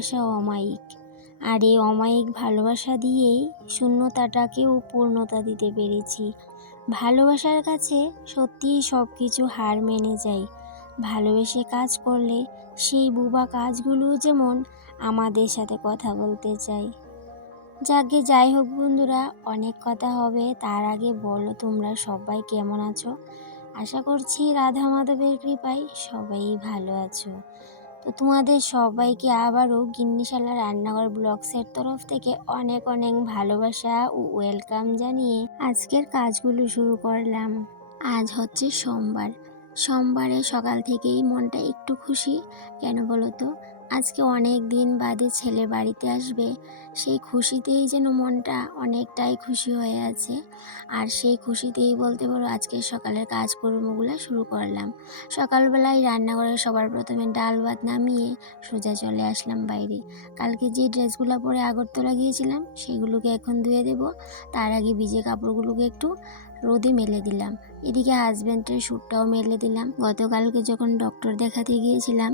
ভালোবাসা অমায়িক, আর এই অমায়িক ভালোবাসা দিয়েই শূন্যতাটাকেও পূর্ণতা দিতে পেরেছি। ভালোবাসার কাছে সত্যিই সব কিছু হার মেনে যায়। ভালোবেসে কাজ করলে সেই বুবা কাজগুলোও যেমন আমাদের সাথে কথা বলতে চায়। যাকে যাই হোক বন্ধুরা, অনেক কথা হবে, তার আগে বলো তোমরা সবাই কেমন আছো। আশা করছি রাধা মাধবের কৃপায় সবাই ভালো আছো। তো তোমাদের সবাইকে আবারও গিন্নিশালা রান্নাঘর ব্লগসের তরফ থেকে অনেক অনেক ভালোবাসা ও ওয়েলকাম জানিয়ে আজকের কাজগুলো শুরু করলাম। আজ হচ্ছে সোমবার। সোমবারে সকাল থেকেই মনটা একটু খুশি। কেন বলো তো? আজকে অনেক দিন বাদে ছেলে বাড়িতে আসবে, সেই খুশিতেই যেন মনটা অনেকটাই খুশি হয়ে আছে। আর সেই খুশিতেই বলতে পারো আজকে সকালের কাজকর্মগুলো শুরু করলাম। সকালবেলায় রান্নাঘরে সবার প্রথমে ডাল ভাত নামিয়ে সোজা চলে আসলাম বাইরে। কালকে যে ড্রেসগুলো পরে আগরতলা গিয়েছিলাম সেগুলোকে এখন ধুয়ে দেব। তার আগে ভিজে কাপড়গুলোকে একটু রোদে মেলে দিলাম। এদিকে হাজব্যান্ডের শ্যুটটাও মেলে দিলাম। গতকালকে যখন ডক্টর দেখাতে গিয়েছিলাম,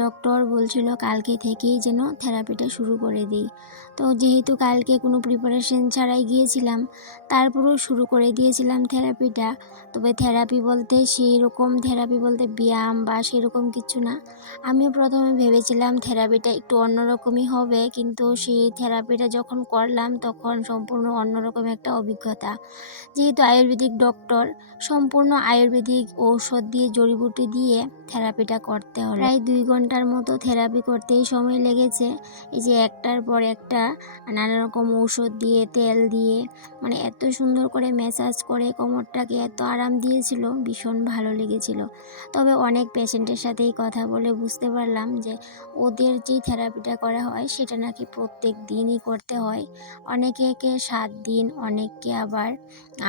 ডক্টর বলছিল কালকে থেকেই যেন থেরাপিটা শুরু করে দিই। তো যেহেতু কালকে কোনো প্রিপারেশন ছাড়াই গিয়েছিলাম, তারপরেও শুরু করে দিয়েছিলাম থেরাপিটা। তবে থেরাপি বলতে সেই রকম থেরাপি বলতে ব্যায়াম বা সেরকম কিছু না। আমিও প্রথমে ভেবেছিলাম থেরাপিটা একটু অন্যরকমই হবে, কিন্তু সেই থেরাপিটা যখন করলাম তখন সম্পূর্ণ অন্যরকম একটা অভিজ্ঞতা। যেহেতু আয়ুর্বেদিক ডক্টর, সম্পূর্ণ আয়ুর্বেদিক ঔষধ দিয়ে জড়িবুটি দিয়ে থেরাপিটা করতে হলো। প্রায় 2 ঘন্টার মতো থেরাপি করতেই সময় লেগেছে। এই যে একটার পর একটা নানা রকম ঔষধ দিয়ে, তেল দিয়ে, মানে এত সুন্দর করে ম্যাসাজ করে কোমরটাকে এত আরাম দিয়েছিল, ভীষণ ভালো লেগেছিল। তবে অনেক পেশেন্টের সাথেই কথা বলে বুঝতে পারলাম যে ওদের যেই থেরাপিটা করা হয় সেটা নাকি প্রত্যেক দিনই করতে হয়। অনেকে 7 দিন, অনেককে আবার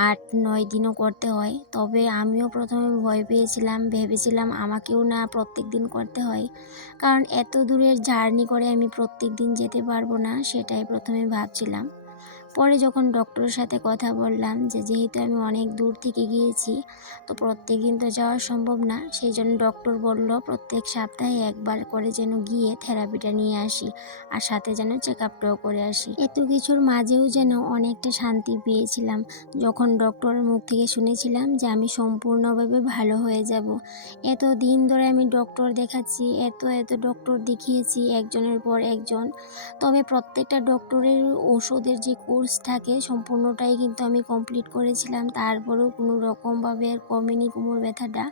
8-9 দিনও করতে হয়। তবে আমিও প্রথমে ভয় পেয়েছিলাম, ভেবেছিলাম আমাকেও না প্রত্যেক দিন করতে হয়, কারণ এত দূরের জার্নি করে আমি প্রত্যেক দিন যেতে পারবো না, সেটাই প্রথমে ভাবছিলাম। পরে যখন ডক্টরের সাথে কথা বললাম যে যেহেতু আমি অনেক দূর থেকে গিয়েছি, তো প্রত্যেক দিন তো যাওয়া সম্ভব না, সেই জন্য ডক্টর বলল প্রত্যেক সপ্তাহে একবার করে যেন গিয়ে থেরাপিটা নিয়ে আসি, আর সাথে যেন চেক আপটাও করে আসি। এত কিছুর মাঝেও যেন অনেকটা শান্তি পেয়েছিলাম যখন ডক্টরের মুখ থেকে শুনেছিলাম যে আমি সম্পূর্ণভাবে ভালো হয়ে যাব। এত দিন ধরে আমি ডক্টর দেখাচ্ছি, এত ডক্টর দেখিয়েছি একজনের পর একজন, তবে প্রত্যেকটা ডক্টরের ওষুধের যে কোর্স থাকে সম্পূর্ণটাই কিন্তু আমি কমপ্লিট করেছিলাম। তারপরেও কোনো রকমভাবে আর কমেনি কোমর ব্যথাটা।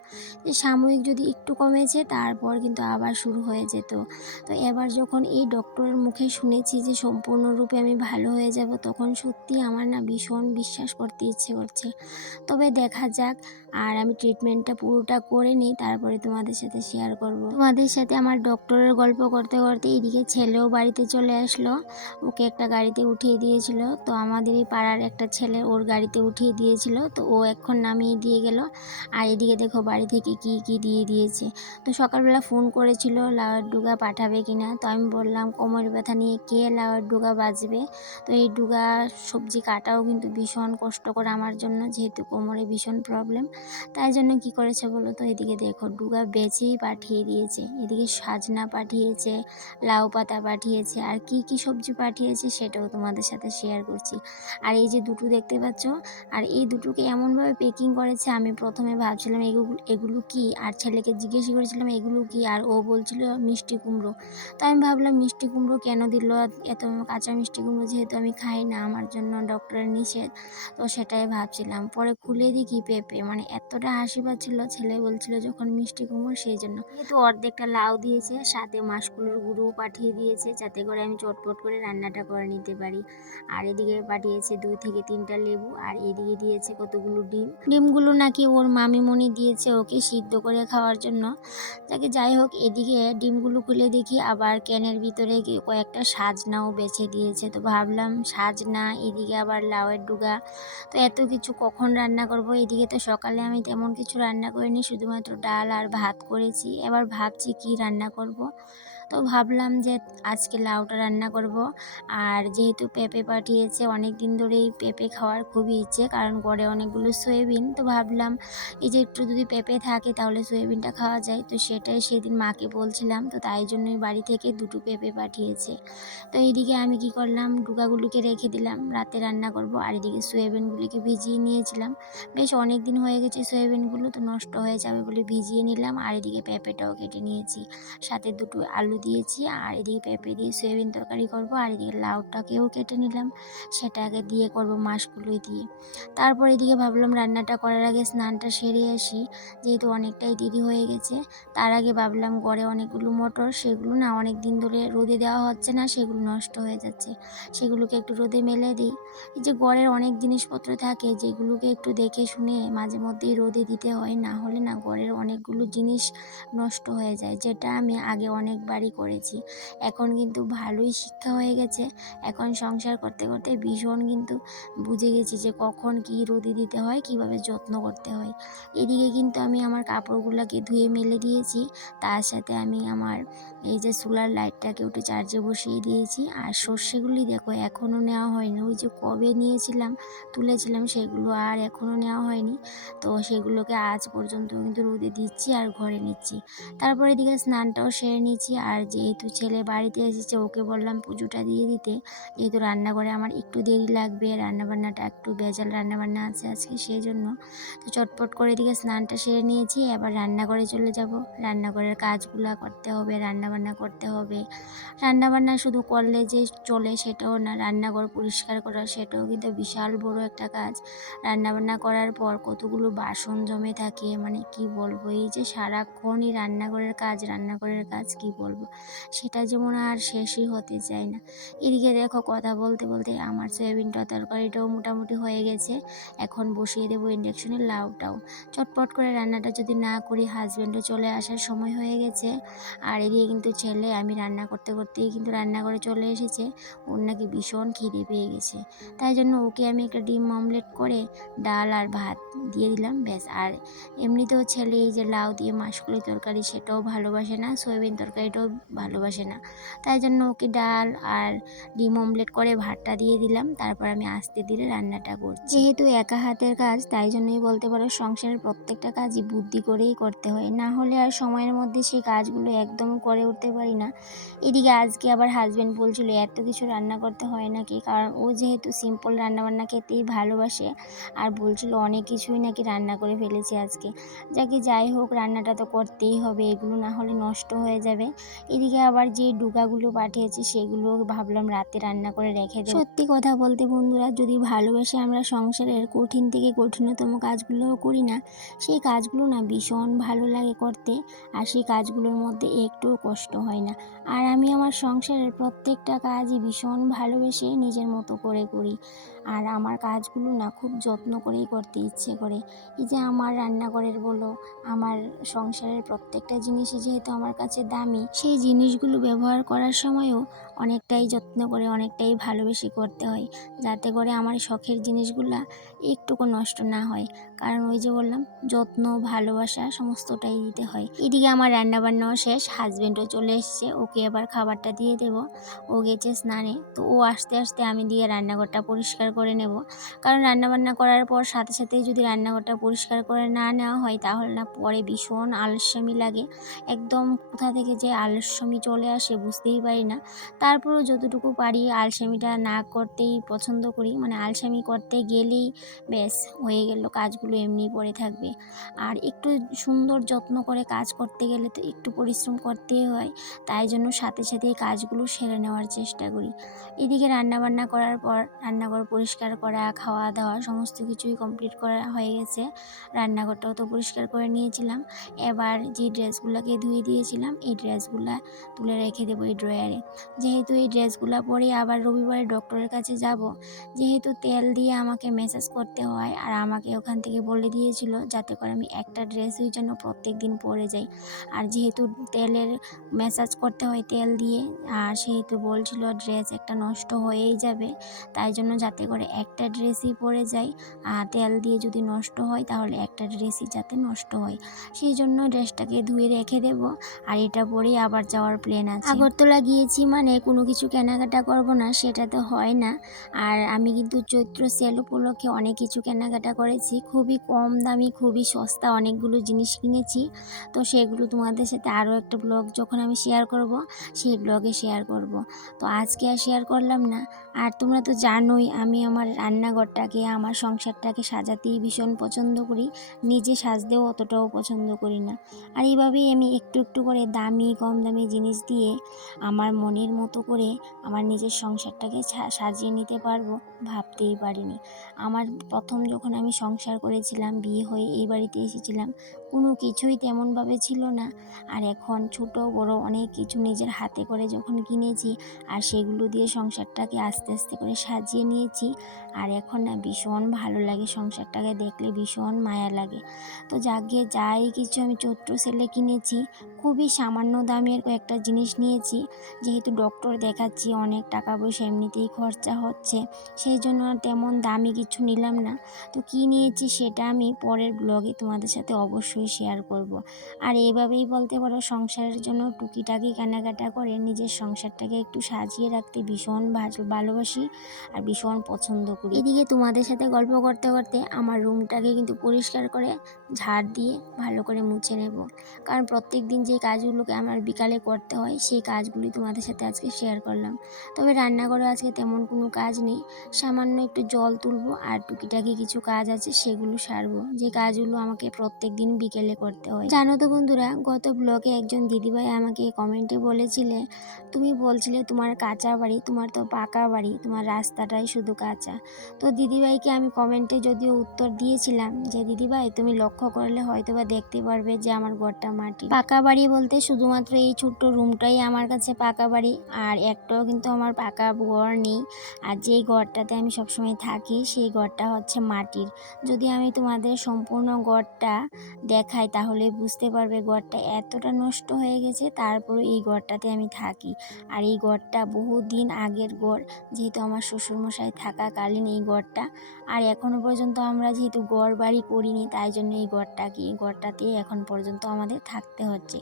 যে সাময়িক যদি একটু কমেছে, তারপর কিন্তু আবার শুরু হয়ে যেত। তো এবার যখন এই ডক্টরের মুখে শুনেছি যে সম্পূর্ণরূপে আমি ভালো হয়ে যাব, তখন সত্যি আমার না ভীষণ বিশ্বাস করতে ইচ্ছে করছে। তবে দেখা যাক, আর আমি ট্রিটমেন্টটা পুরোটা করে নিই, তারপরে তোমাদের সাথে শেয়ার করব। তোমাদের সাথে আমার ডক্টরের গল্প করতে করতে এদিকে ছেলেও বাড়িতে চলে আসলো। ওকে একটা গাড়িতে উঠিয়ে দিয়েছিল, তো আমাদের এই পাড়ার একটা ছেলে ওর গাড়িতে উঠিয়ে দিয়েছিল, তো ও এখন নামিয়ে দিয়ে গেল। আর এদিকে দেখো বাড়ি থেকে কি কি দিয়ে দিয়েছে। তো সকালবেলা ফোন করেছিল লাউয়ের ডুগা পাঠাবে কিনা, তো আমি বললাম কোমর ব্যথা নিয়ে কে লাউয়ের ডুগা বাজবে। তো এই ডুগা সবজি কাটাও কিন্তু ভীষণ কষ্টকর আমার জন্য, যেহেতু কোমরে ভীষণ প্রবলেম। তাই জন্য কি করেছে বলো তো, এদিকে দেখো ডুগা বেচেই পাঠিয়ে দিয়েছে। এদিকে সাজনা পাঠিয়েছে, লাউ পাতা পাঠিয়েছে, আর কি কি সবজি পাঠিয়েছে সেটাও তোমাদের সাথে শেয়ার করছি। আর এই যে দুটো দেখতে পাচ্ছ, আর এই দুটোকে এমনভাবে প্যাকিং করেছে, আমি প্রথমে ভাবছিলাম এগুলো কি, আর ছেলেকে জিজ্ঞেস করেছিলাম এগুলো কি, আর ও বলছিল মিষ্টি কুমড়ো। তো আমি ভাবলাম মিষ্টি কুমড়ো কেন দিল, এত কাঁচা মিষ্টি কুমড়ো যেহেতু আমি খাই না, আমার জন্য ডক্টরের নিষেধ। তো সেটাই ভাবছিলাম, পরে খুলে দেখি পেঁপে, মানে এতটা হাসি পাচ্ছিল। ছেলে বলছিল যখন মিষ্টি কুমড়ো সেই জন্য। যেহেতু অর্ধেকটা লাউ দিয়েছে, সাথে মাশকুলোর গুঁড়োও পাঠিয়ে দিয়েছে, যাতে করে আমি চটপট করে রান্নাটা করে নিতে পারি। আর এদিকে পাঠিয়েছে 2 থেকে 3টা লেবু, আর এদিকে দিয়েছে কতগুলো ডিম। ডিমগুলো নাকি ওর মামিমণি দিয়েছে ওকে সিদ্ধ করে খাওয়ার জন্য। তাকে যাই হোক, এদিকে ডিমগুলো খুলে দেখি আবার ক্যানের ভিতরে কয়েকটা সাজনাও বেছে দিয়েছে। তো ভাবলাম সাজনা, এদিকে আবার লাউয়ের ডুগা, তো এত কিছু কখন রান্না করব। এদিকে তো সকালে আমি তেমন কিছু রান্না করিনি, শুধুমাত্র ডাল আর ভাত করেছি। এবার ভাবছি কি রান্না করব। তো ভাবলাম যে আজকে লাউটা রান্না করব। আর যেহেতু পেঁপে পাঠিয়েছে, অনেক দিন ধরেই পেঁপে খাওয়ার খুবই ইচ্ছে, কারণ ঘরে অনেকগুলো সয়াবিন। তো ভাবলাম এই যে একটু যদি পেঁপে থাকে তাহলে সয়াবিনটা খাওয়া যায়। তো সেটাই সেদিন মাকে বলছিলাম, তো তাই জন্যই বাড়ি থেকে দুটো পেঁপে পাঠিয়েছে। তো এইদিকে আমি কি করলাম, ডুকাগুলোকে রেখে দিলাম, রাতে রান্না করব। আর এদিকে সয়াবিনগুলিকে ভিজিয়ে নিয়েছিলাম। বেশ অনেক দিন হয়ে গেছে সয়াবিনগুলো, তো নষ্ট হয়ে যাবে বলে ভিজিয়ে নিলাম। আর এদিকে পেঁপেটাও কেটে নিয়েছি, সাথে দুটো আলু দিয়েছি। আর এদিকে পেঁপে দিয়ে সয়াবিন তরকারি করব। আর এদিকে লাউটাকেও কেটে নিলাম, সেটাকে দিয়ে করব মাছগুলোই দিয়ে। তারপর এদিকে ভাবলাম রান্নাটা করার আগে স্নানটা সেরে আসি, যেহেতু অনেকটাই দেরি হয়ে গেছে। তার আগে ভাবলাম ঘরে অনেকগুলো মটর, সেগুলো না অনেক দিন ধরে রোদে দেওয়া হচ্ছে না, সেগুলো নষ্ট হয়ে যাচ্ছে, সেগুলোকে একটু রোদে মেলে দিই। এই যে ঘরের অনেক জিনিসপত্র থাকে যেগুলোকে একটু দেখে শুনে মাঝে মধ্যেই রোদে দিতে হয়, না হলে না ঘরের অনেকগুলো জিনিস নষ্ট হয়ে যায়, যেটা আমি আগে অনেকবারই করেছি। এখন কিন্তু ভালোই শিক্ষা হয়ে গেছে, এখন সংসার করতে করতে ভীষণ কিন্তু বুঝে গেছি যে কখন কি রোদে দিতে হয়, কিভাবে যত্ন করতে হয়। এদিকে কিন্তু আমি আমার কাপড়গুলোকে ধুয়ে মেলে দিয়েছি, তার সাথে আমি আমার এই যে সোলার লাইটটাকে একটু চার্জে বসিয়ে দিয়েছি। আর সর্ষেগুলি দেখো এখনও নেওয়া হয়নি, ওই যে কবে নিয়েছিলাম তুলেছিলাম সেগুলো আর এখনও নেওয়া হয়নি। তো সেগুলোকে আজ পর্যন্ত কিন্তু রোদে দিচ্ছি আর ঘরে নিচ্ছি। তারপরে এদিকে স্নানটাও সেরে নিচ্ছি। আর যেহেতু ছেলে বাড়িতে এসেছে, ওকে বললাম পুজোটা দিয়ে দিতে, যেহেতু রান্নাঘরে আমার একটু দেরি লাগবে, রান্নাবান্নাটা একটু ভেজাল রান্নাবান্না আছে আজকে, সেই জন্য। তো চটপট করে এদিকে স্নানটা সেরে নিয়েছি, এবার রান্নাঘরে চলে যাব। রান্নাঘরের কাজগুলো করতে হবে, রান্নাবান্না করতে হবে। রান্নাবান্না শুধু করলে যে চলে সেটাও না, রান্নাঘর পরিষ্কার করা সেটাও কিন্তু বিশাল বড় একটা কাজ। রান্নাবান্না করার পর কতগুলো বাসন জমে থাকে, মানে কি বলবো, এই যে সারাক্ষণই রান্নাঘরের কাজ কি বলবো, সেটা যেমন আর শেষই হতে চায় না। এদিকে দেখো কথা বলতে বলতে আমার সয়াবিনটা তরকারিটাও মোটামুটি হয়ে গেছে। এখন বসিয়ে দেবো ইন্ডাকশনে লাউটাও। চটপট করে রান্নাটা যদি না করি হাজব্যান্ডও চলে আসার সময় হয়ে গেছে। আর এদিকে কিন্তু ছেলে আমি রান্না করতে করতেই কিন্তু রান্নাঘরে চলে এসেছে, ওর নাকি ভীষণ খিদে পেয়ে গেছে। তাই জন্য ওকে আমি একটা ডিম অমলেট করে ডাল আর ভাত দিয়ে দিলাম, ব্যাস। আর এমনিতেও ছেলে এই যে লাউ দিয়ে মাসকলি তরকারি সেটাও ভালোবাসে না, সয়াবিন তরকারিটাও ভালোবাসে না। তাই জন্য ওকে ডাল আর ডিম অমলেট করে ভাতটা দিয়ে দিলাম, তারপর আমি আস্তে ধীরে রান্নাটা করছি। যেহেতু একা হাতের কাজ, তাই জন্যই বলতে পারো সংসারের প্রত্যেকটা কাজই বুদ্ধি করেই করতে হয়, না হলে আর সময়ের মধ্যে সেই কাজগুলো একদম করে উঠতে পারি না। এদিকে আজকে আবার হাজব্যান্ড বলছিল এত কিছু রান্না করতে হয় নাকি, কারণ ও যেহেতু সিম্পল রান্নাবান্না খেতেই ভালোবাসে, আর বলছিল অনেক কিছুই নাকি রান্না করে ফেলেছি আজকে। যাই হোক, রান্নাটা তো করতেই হবে, এগুলো না হলে নষ্ট হয়ে যাবে। এদিকে আবার যে ডুকাগুলো পাঠিয়েছে সেগুলো ভাবলাম রাতে রান্না করে রেখে দেবো। সত্যি কথা বলতে বন্ধুরা, যদি ভালোবেসে আমরা সংসারের কঠিন থেকে কঠিনতম কাজগুলোও করি না, সেই কাজগুলো না ভীষণ ভালো লাগে করতে, আর সেই কাজগুলোর মধ্যে একটুও কষ্ট হয় না। আর আমি আমার সংসারের প্রত্যেকটা কাজই ভীষণ ভালোবেসে নিজের মতো করে করি। আর আমার কাজগুলো না খুব যত্ন করেই করতে ইচ্ছে করে। এই যে আমার রান্নাঘরের বলো, আমার সংসারের প্রত্যেকটা জিনিসই যেহেতু আমার কাছে দামি, সেই জিনিসগুলো ব্যবহার করার সময়ও অনেকটাই যত্ন করে, অনেকটাই ভালোবেসে করতে হয়, যাতে করে আমার শখের জিনিসগুলা একটুকু নষ্ট না হয়। কারণ ওই যে বললাম, যত্ন ভালোবাসা সমস্তটাই দিতে হয়। এদিকে আমার রান্নাবান্নাও শেষ, হাজব্যান্ডও চলে এসেছে, ওকে এবার খাবারটা দিয়ে দেব। ও গেছে স্নানে, তো ও আস্তে আস্তে আমি দিয়ে রান্নাঘরটা পরিষ্কার করে নেব। কারণ রান্নাবান্না করার পর সাথে সাথেই যদি রান্নাঘরটা পরিষ্কার করে না নেওয়া হয়, তাহলে না পরে ভীষণ আলস্যামি লাগে, একদম কোথা থেকে যে আলস্যামি চলে আসে বুঝতেই পারি না। তারপরেও যতটুকু পারি আলসেমিটা না করতেই পছন্দ করি, মানে আলসেমি করতে গেলেই ব্যাস হয়ে গেল, কাজগুলো এমনি পড়ে থাকবে। আর একটু সুন্দর যত্ন করে কাজ করতে গেলে তো একটু পরিশ্রম করতেই হয়, তাই জন্য সাথে সাথেই কাজগুলো সেরে নেওয়ার চেষ্টা করি। এদিকে রান্নাবান্না করার পর রান্নাঘর পরিষ্কার করা, খাওয়া দাওয়া সমস্ত কিছুই কমপ্লিট করা হয়ে গেছে। রান্নাঘরটাও তো পরিষ্কার করে নিয়েছিলাম। এবার যে ড্রেসগুলোকে ধুয়ে দিয়েছিলাম এই ড্রেসগুলো তুলে রেখে দেবো এই ড্রয়ারে। যেহেতু যেহেতু এই ড্রেসগুলো পরে আবার রবিবারে ডক্টরের কাছে যাব, যেহেতু তেল দিয়ে আমাকে ম্যাসাজ করতে হয়, আর আমাকে ওখান থেকে বলে দিয়েছিল যাতে করে আমি একটা ড্রেসই যেন প্রত্যেক দিন পরে যাই। আর যেহেতু তেলের ম্যাসাজ করতে হয় তেল দিয়ে, আর সেহেতু বলছিল ড্রেস একটা নষ্ট হয়েই যাবে, তাই জন্য যাতে করে একটা ড্রেসই পরে যাই, আর তেল দিয়ে যদি নষ্ট হয় তাহলে একটা ড্রেসই যাতে নষ্ট হয়, সেই জন্য ড্রেসটাকে ধুয়ে রেখে দেব। আর এটা পরেই আবার যাওয়ার প্ল্যান আছে। আগরতলা গিয়েছি মানে কোনো কিছু কেনাকাটা করব না সেটা তো হয় না। আর আমি কিন্তু চৈত্র সেল উপলক্ষে অনেক কিছু কেনাকাটা করেছি, খুবই কম দামি খুবই সস্তা অনেকগুলো জিনিস কিনেছি। তো সেগুলো তোমাদের সাথে আরও একটা ব্লগ যখন আমি শেয়ার করব সেই ব্লগে শেয়ার করব। তো আজকে আর শেয়ার করলাম না। আর তোমরা তো জানোই আমি আমার রান্নাঘরটাকে আমার সংসারটাকে সাজাতেই ভীষণ পছন্দ করি, নিজে সাজতেও অতটাও পছন্দ করি না। আর এইভাবেই আমি একটু একটু করে দামি কম দামি জিনিস দিয়ে আমার মনের মতো করে আমার নিজের সংসারটাকে সাজিয়ে নিতে পারবো ভাবতেই পারিনি। আমার প্রথম যখন আমি সংসার করেছিলাম, বিয়ে হয়ে এই বাড়িতে এসেছিলাম, কোনো কিছুই তেমনভাবে ছিল না। আর এখন ছোট বড় অনেক কিছু নিজের হাতে করে যখন কিনেছি, আর সেগুলো দিয়ে সংসারটাকে আস্তে আস্তে করে সাজিয়ে নিয়েছি। আর এখন না ভীষণ ভালো লাগে, সংসারটাকে দেখলে ভীষণ মায়া লাগে। তো যাকে যাই কিছু আমি চৈত্র সেলে কিনেছি, খুবই সামান্য দামের কয়েকটা জিনিস নিয়েছি, যেহেতু ডক্টর দেখাচ্ছি অনেক টাকা পয়সা এমনিতেই খরচা হচ্ছে, সেই জন্য আর তেমন দামি কিছু নিলাম না। তো কী নিয়েছি সেটা আমি পরের ব্লগে তোমাদের সাথে অবশ্যই শেয়ার করব। আর এইভাবেই বলতে পারো সংসারের জন্য টুকিটাকি কেনাকাটা করে নিজের সংসারটাকে একটু সাজিয়ে রাখতে ভীষণ ভালোবাসি আর ভীষণ পছন্দ করি। এদিকে তোমাদের সাথে গল্প করতে করতে আমার রুমটাকে কিন্তু পরিষ্কার করে ঝাড় দিয়ে ভালো করে মুছে নেব, কারণ প্রত্যেক দিন যে কাজগুলোকে আমার বিকালে করতে হয় সেই কাজগুলি তোমাদের সাথে আজকে শেয়ার করলাম। তবে রান্নাঘরে আজকে তেমন কোনো কাজ নেই, সামান্য একটু জল তুলবো আর টুকিটাকি কিছু কাজ আছে সেগুলো সারবো, যে কাজগুলো আমাকে প্রত্যেক দিন বিকেলে করতে হয়। জানো তো বন্ধুরা, গত ব্লগে একজন দিদিভাই আমাকে কমেন্টে বলেছিলে, তুমি বলছিলে তোমার কাঁচা বাড়ি, তোমার তো পাকা বাড়ি, তোমার রাস্তাটাই শুধু কাঁচা। তো দিদিভাইকে আমি কমেন্টে যদিও উত্তর দিয়েছিলাম যে দিদিভাই তুমি লক্ষ্য করলে হয়তোবা দেখতে পারবে যে আমার ঘরটা মাটি। পাকা বাড়ি বলতে শুধুমাত্র এই ছোট্ট রুমটাই আমার কাছে পাকা বাড়ি, আর একটাও কিন্তু আমার পাকা ঘর নেই। আর যেই ঘরটাতে আমি সবসময় থাকি সেই ঘরটা হচ্ছে মাটির। যদি আমি তোমাদের সম্পূর্ণ ঘরটা দেখাই তাহলে বুঝতে পারবে ঘরটা এতটা নষ্ট হয়ে গেছে, তারপরে এই ঘরটাতে আমি থাকি। আর এই ঘরটা বহুদিন আগের ঘর, যেহেতু আমার শ্বশুরমশাই থাকাকালীন এই ঘরটা। আর এখনও পর্যন্ত আমরা যেহেতু ঘর বাড়ি করিনি তাই জন্য এই ঘরটাতেই এখন পর্যন্ত আমাদের থাকতে হচ্ছে।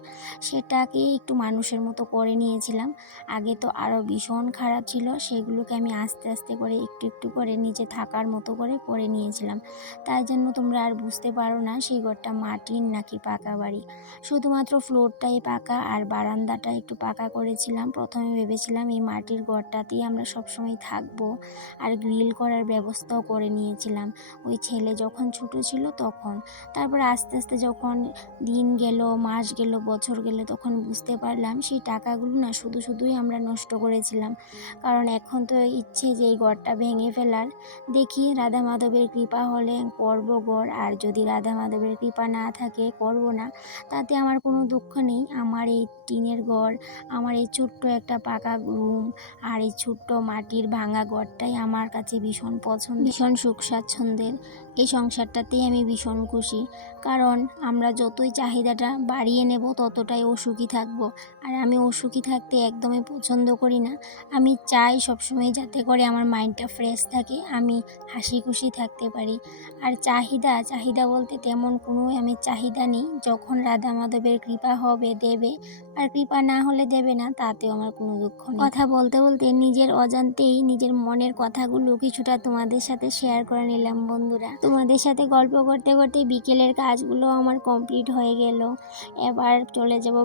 সেটাকে একটু মানুষের মতো করে নিয়েছিলাম। আগে তো আরও ভীষণ খারাপ ছিল, সেগুলোকে আমি আস্তে আস্তে করে একটু একটু করে নিচে থাকার মতো করে নিয়েছিলাম। তাই জন্য তোমরা আর বুঝতে পারো না সেই ঘরটা মাটির নাকি পাকা বাড়ি। শুধুমাত্র ফ্লোরটাই পাকা আর বারান্দাটা একটু পাকা করেছিলাম। প্রথমে ভেবেছিলাম এই মাটির ঘরটাতেই আমরা সবসময় থাকবো, আর গ্রিল করার ব্যবস্থাও করে নিয়েছিলাম ওই ছেলে যখন ছোটো ছিল তখন। তারপর আস্তে আস্তে যখন দিন গেল, মাস গেল, বছর গেল, তখন বুঝতে পারলাম সেই টাকাগুলো না শুধুই আমরা নষ্ট করেছিলাম। কারণ এখন তো ইচ্ছে যে এই ঘরটা ভেঙে ফেলার। দেখি রাধা মাধবের কৃপা হলে করব ঘর, আর যদি রাধা মাধবের কৃপা না থাকে করব না, তাতে আমার কোনো দুঃখ নেই। আমার এই টিনের ঘর, আমার এই ছোট্ট একটা পাকা রুম আর এই ছোট্ট মাটির ভাঙা ঘরটাই আমার কাছে ভীষণ পছন্দ, ভীষণ সুখ স্বাচ্ছন্দ্যের। এই সংসারটাতেই আমি ভীষণ খুশি, কারণ আমরা যতই চাহিদাটা বাড়িয়ে নেব ততটাই অসুখী থাকবো। আর আমি অসুখী থাকতে একদমই পছন্দ করি না। আমি চাই সবসময় যাতে করে আমার মাইন্ডটা ফ্রেশ থাকে, আমি হাসি খুশি থাকতে পারি। আর চাহিদা বলতে তেমন কোনো আমি চাহিদা নেই, যখন রাধা মাধবের কৃপা হবে দেবে, আর কৃপা না হলে দেবে না, তাতেও আমার কোনো দুঃখ নেই। কথা বলতে বলতে নিজের অজান্তেই নিজের মনের কথাগুলো কিছুটা তোমাদের সাথে শেয়ার করে নিলাম বন্ধুরা। তোমাদের সাথে গল্প করতে করতে বিকেলের কাজগুলো আমার কমপ্লিট হয়ে গেল। এবার চলে যাব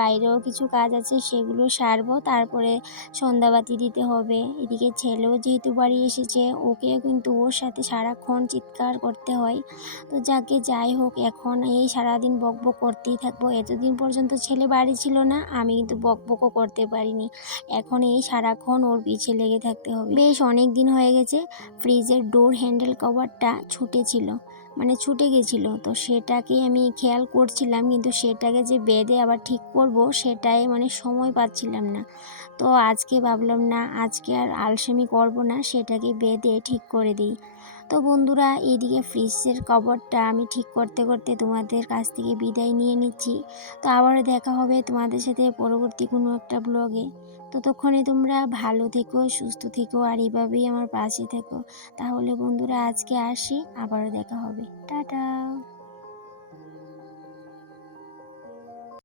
বাইরেও কিছু কাজ আছে সেগুলো সারবো, তারপরে সন্ধ্যাবাতি দিতে হবে। এদিকে ছেলেও যেহেতু বাড়ি এসেছে, ওকে কিন্তু ওর সাথে সারাক্ষণ চিৎকার করতে হয়। তো যাই হোক, এখন এই সারাদিন বকবক করতেই থাকবো। এতদিন পর্যন্ত ছেলে বাড়ি ছিল না, আমি কিন্তু বকবকও করতে পারিনি। এখন এই সারাক্ষণ ওর পিছে লেগে থাকতে হবে। বেশ অনেক দিন হয়ে গেছে ফ্রিজের ডোর হ্যান্ডেল কভারটা ছুটেছিল, মানে ছুটে গেছিলো, তো সেটাকেই আমি খেয়াল করছিলাম, কিন্তু সেটাকে যে বেঁধে আবার ঠিক করব সেটাই মানে সময় পাচ্ছিলাম না। তো আজকে ভাবলাম না, আজকে আর আলসেমি করব না, সেটাকে বেঁধে ঠিক করে দিই। তো বন্ধুরা, এদিকে ফ্রিজের কভারটা আমি ঠিক করতে করতে তোমাদের কাছ থেকে বিদায় নিয়ে নিচ্ছি। তো আবারও দেখা হবে তোমাদের সাথে পরবর্তী কোনো একটা ব্লগে। ততক্ষণে তোমরা ভালো থেকো, সুস্থ থেকো, আর এভাবেই আমার পাশে থেকো। তাহলে বন্ধুরা, আজকে আসি, আবারও দেখা হবে। টাটা।